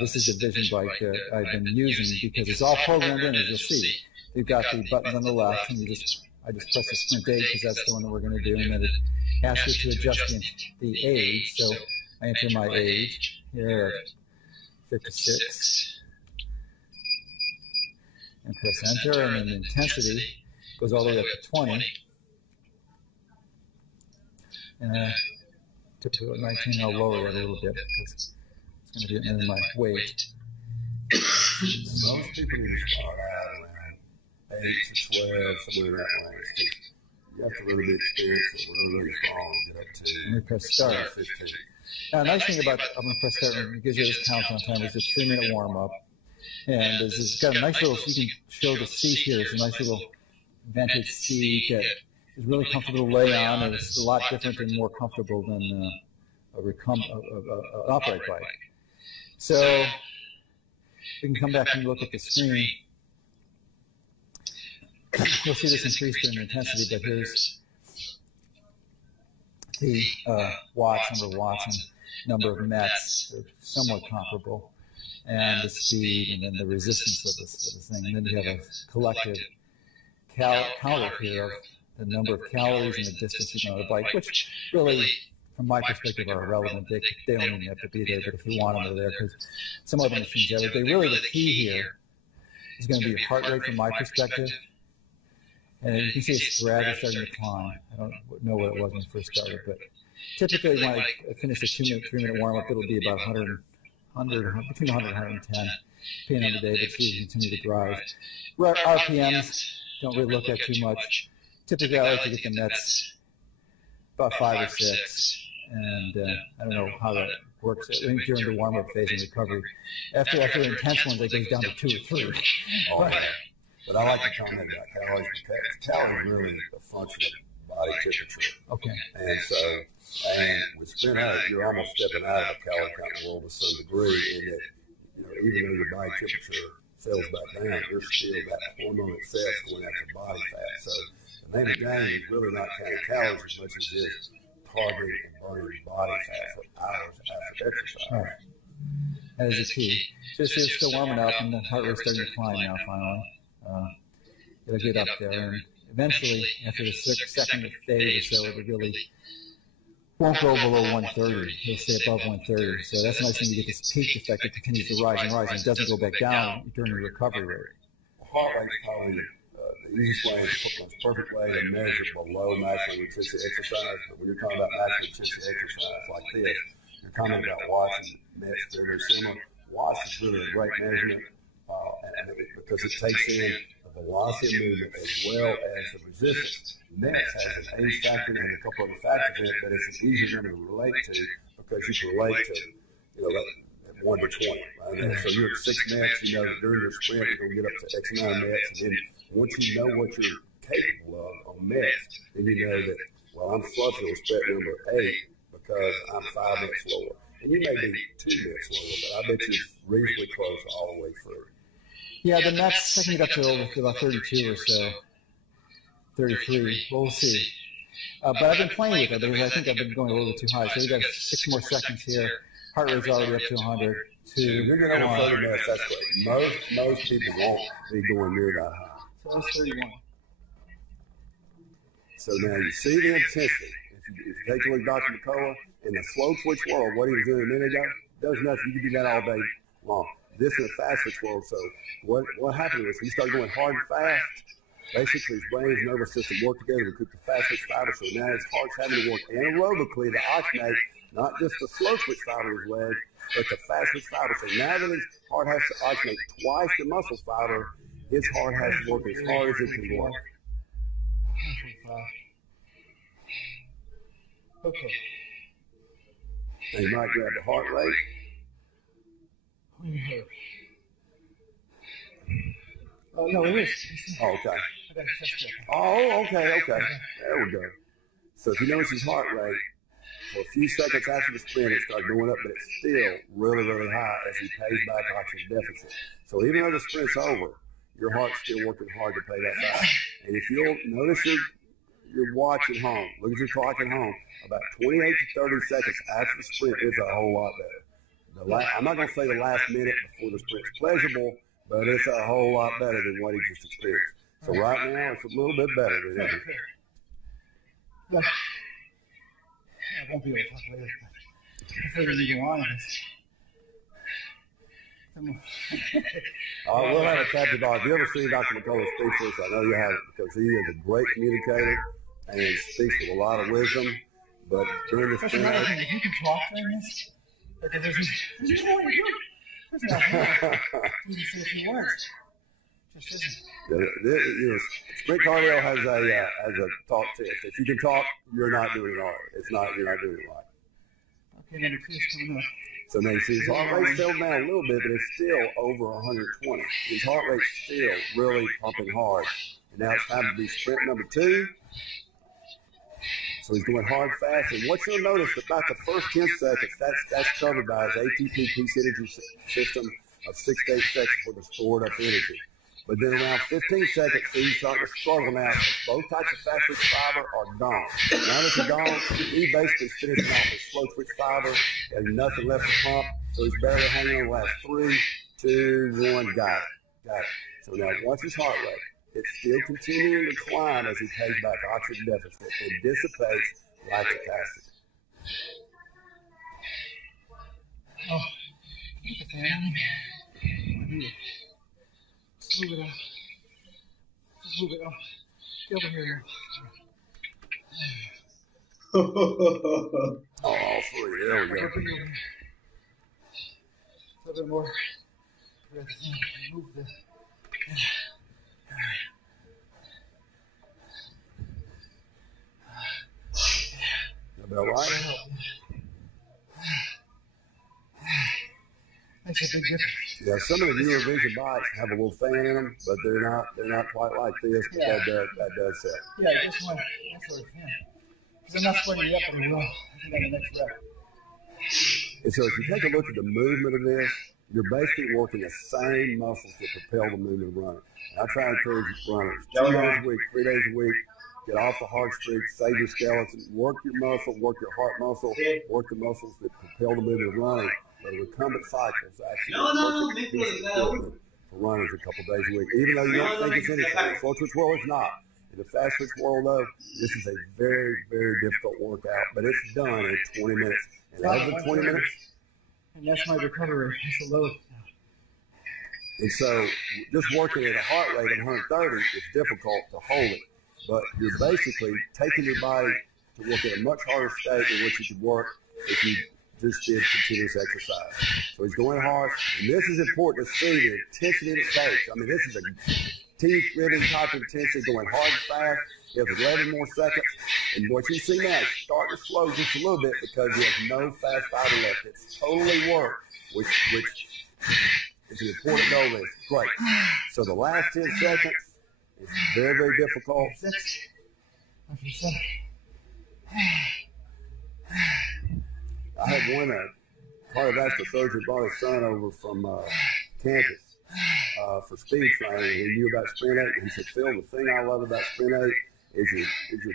This is the vision bike that I've been using because it's all programmed in, as you'll see. You've got the buttons on the left, and I just press the sprint 8 because that's the one that we're going to do, and then it asks you to adjust the age. So I enter my age here at 56, and press enter, and then the intensity goes all the way up to 20. And to 19, I'll lower that a little bit because it's going to be in my weight. Most people need to start out around 8 to 12, somewhere in that range. You have to really be experienced and really strong to get up to. Let me press start. 15. Now, a nice thing about I'm going to press start and it gives you this countdown time is a 3-minute warm up, and it's got a nice little. You can show the seat here. It's a nice little vintage seat that is really comfortable to lay on, and it's a lot different and more comfortable than an upright bike. So we can come back and look at the screen. You'll see this increase during the intensity, but here's the watts, number of watts, and number of mets. They're somewhat comparable, and the speed, and then the resistance of this thing. And then you have a collective counter here of the number of calories and the distance you go on the bike, which really, from my perspective, are irrelevant. They don't even have to be there, but if you want them, they're there, because some other machines have it. They really, the key here is going to be your heart rate from my perspective. And you can see it's gradually starting to climb. I don't know what it was when it first started, but typically when I finish a 3-minute warm-up, it'll be about between 100 and 110, depending on the day, but see you continue to rise. RPMs, don't really look at too much. Typically, I like to get the nets about 5 or 6, and I don't know how that works during the warm-up phase and recovery. After the intense ones, it goes down to 2 or 3. Oh, yeah. But I like to comment about calories because calories are really a function of body temperature. Okay. And so, with sprint out, you're almost stepping out of the calorie count world to some degree, in that, even though your body temperature settles back down, there's still that hormone itself going after body fat. So the name of the game is really not counting calories as much as it is targeting and burning body fat for hours after exercise. All right. That is the key. So it's still warming up, and the heart rate's starting to climb now, finally. It'll get up there, and eventually, after the second phase or so, it really won't go below 130. It'll stay above 130. So that's a nice thing. You get this peak effect that continues to rise and rise, and it doesn't go back down during the recovery rate. Heart rate is probably the easiest way, the perfect way to measure below maximum intensity exercise. But when you're talking about maximum intensity exercise like this, you're talking about watts and minutes. They're very similar. Watts is really a great measurement. Because it takes in the velocity of movement as well as the resistance. Minutes has an age factor and a couple other factors in it, but it's an easier number to relate to because you can relate to, that 1 to 20. Right? So you're at 6 minutes, you know that during your sprint you're going to get up to X amount of minutes, and then once you know what you're capable of on minutes, then you know that, well, I'm fluffy on sprint number 8 because I'm 5 minutes lower. And you may be 2 minutes lower, but I bet you're reasonably close all the way through. Yeah, the next, I can get up to about 32 or so, 33. We'll see. But I've been playing with it because I think I've been going a little bit too high. So we've got 6 more seconds here. Heart rate's already up to 100. You're going to over 30 minutes. That's great. Most people won't be going near that high. So that's 31. So now you see the intensity. If you take a look at Dr. McCullough, in the slow twitch world, what he was doing a minute ago, does nothing. You can do that all day long. This is a fast twitch world. So what happened was he started going hard and fast. Basically, his brain and his nervous system work together to cook the fast twitch fiber. So now his heart's having to work anaerobically to oxygenate not just the slow twitch fiber in his legs, but the fast twitch fiber. So now that his heart has to oxygenate twice the muscle fiber, his heart has to work as hard as it can work. Okay. And you might grab the heart rate. Oh, no, it is. Oh, okay. Oh, okay. There we go. So if you notice his heart rate, for a few seconds after the sprint, it starts going up, but it's still really, really high as he pays back oxygen deficit. So even though the sprint's over, your heart's still working hard to pay that back. And if you'll notice your watch at home, look at your clock at home, about 28 to 30 seconds after the sprint, it's a whole lot better. I'm not going to say the last minute before the sprint's pleasurable, but it's a whole lot better than what he just experienced. So right now, it's a little bit better than ever. Look, I won't be able to talk later, but before you go on in this. We'll have a chat to Doc. If you ever seen Dr. McCullough speak to us, I know you haven't, because he is a great communicator and he speaks with a lot of wisdom. But during this thing, if you can talk during this, like if there's no way to do it. There's nothing. You can say a few words. Just listen. Sprint cardio has a talk test. If you can talk, you're not doing it right. You're not doing it right. Okay, number 2 is coming up. So now you see his heart rate settled down a little bit, but it's still over 120. His heart rate's still really pumping hard. And now it's time to do sprint number 2. So he's going hard, fast. And what you'll notice about the first 10 seconds, that's covered by his ATP peak energy system of 6 to 8 seconds for the stored up energy. But then around 15 seconds, he's starting to struggle now. Both types of fast twitch fiber are gone. Now that they're gone, he basically finishing off his slow twitch fiber. There's nothing left to pump, so he's barely hanging on the last 3, 2, 1. Got it. So now once his heart rate, it's still continuing to climb as he pays back oxygen deficit and dissipates lactic acid. Oh, keep the fan on me. Just move it up. Just move it up. Get over here. Oh, 3. There we go. A little bit more. Move the. About right? Makes a big difference. Yeah, some of the newer Vision bikes have a little fan in them, but they're not quite like this. But that does help. Yeah, this one, that's sort of fan. Because I'm not sweating it up, but I will. I think on the next rep. And so if you take a look at the movement of this, you're basically working the same muscles that propel the movement of running. I try to encourage runners 2 days a week, 3 days a week. Get off the hard streak, save your skeleton, work your muscle, work your heart muscle, work the muscles that propel the movement of running. But the recumbent cycle is actually a perfect piece of equipment for runners a couple days a week, even though you don't think it's anything. Slow twitch world is not. In the fast twitch world, though, this is a very, very difficult workout, but it's done in 20 minutes. And over 20 minutes. And that's my recovery. That's the load. And so just working at a heart rate of 130 is difficult to hold it. But you're basically taking your body to work at a much harder state than what you could work if you just did continuous exercise. So he's going hard. And this is important to see the intensity that it takes. I mean, this is a teeth-gritting type of intensity, going hard and fast. He has 11 more seconds. And what you see now is starting to slow just a little bit because he has no fast fiber left. It's totally work, which is an important goal list. Great. So the last 10 seconds is very, very difficult. 6. After 7. I had one cardiovascular surgeon brought his son over from Kansas for speed training. He knew about Sprint 8. He said, Phil, the thing I love about Sprint 8 is your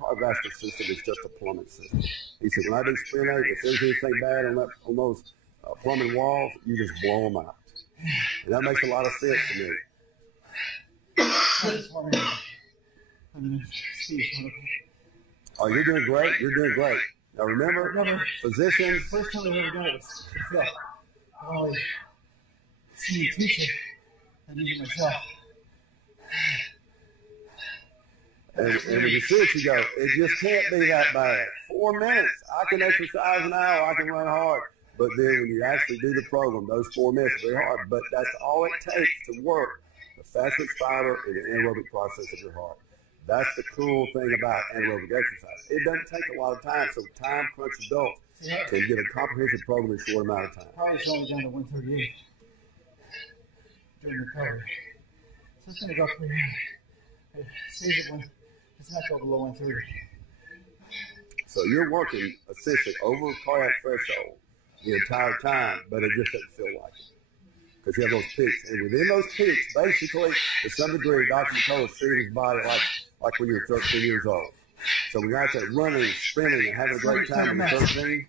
cardiovascular system is just a plumbing system. He said, when I do Sprint 8, if there's anything bad on those plumbing walls, you just blow them out. And that makes a lot of sense to me. Oh, you're doing great. You're doing great. Now remember, physicians. First time I've ever done it was Phil. I only seen you teach it and use it myself. And when you see it, you go, it just can't be that bad. 4 minutes. I can exercise an hour. I can run hard. But then when you actually do the program, those 4 minutes are very hard. But that's all it takes to work the fast twitch fiber and the anaerobic process of your heart. That's the cool thing about anaerobic exercise. It doesn't take a lot of time, so time crunch adults can get a comprehensive program in a short amount of time. Probably it's only down to 138 during recovery. So it's going to go pretty high. It stays at it's not go below 130. So you're working essentially over cardiac threshold the entire time, but it just doesn't feel like it. Because you have those peaks. And within those peaks, basically, to some degree, Dr. McCullough treated his body like when you were 13 years old. So when you're out there running, sprinting, and having a great time when you're 13,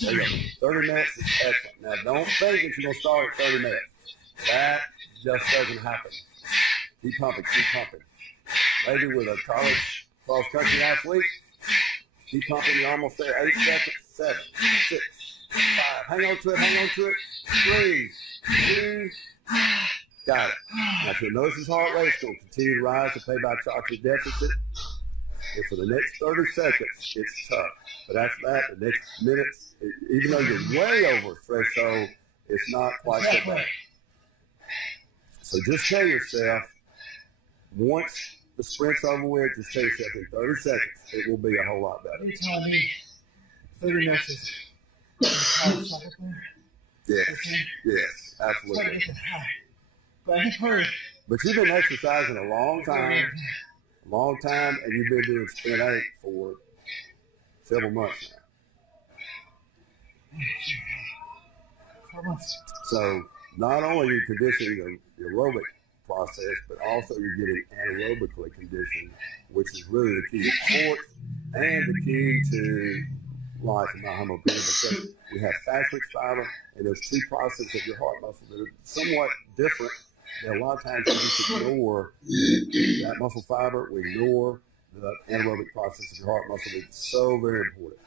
There you go. 30 minutes is excellent. Now, don't think that you're going to start at 30 minutes. That just doesn't happen. Keep pumping, keep pumping. Maybe with a college cross-country athlete, keep pumping. You're almost there. 8 seconds, 7, 6, 5. Hang on to it, hang on to it. 3, 2, got it. Now, if you'll notice his heart rate, it's going to continue to rise to pay back oxygen deficit. And for the next 30 seconds, it's tough. But after that, the next minutes, even though you're way over threshold, it's not quite so bad. So just tell yourself, once the sprint's over with, just tell yourself in 30 seconds, it will be a whole lot better. You're telling me 30 minutes is college soccer player? Yes, yes, absolutely. But you've been exercising a long time, and you've been doing sprint 8 for several months now. 4 months. So not only are you conditioning the aerobic process, but also you're getting anaerobically conditioned, which is really the key to sports and the key to life in my humble opinion, because we have fast-twitch fiber, and there's 2 processes of your heart muscle that are somewhat different. And a lot of times we just ignore that muscle fiber, we ignore the anaerobic process of your heart muscle. It's so very important.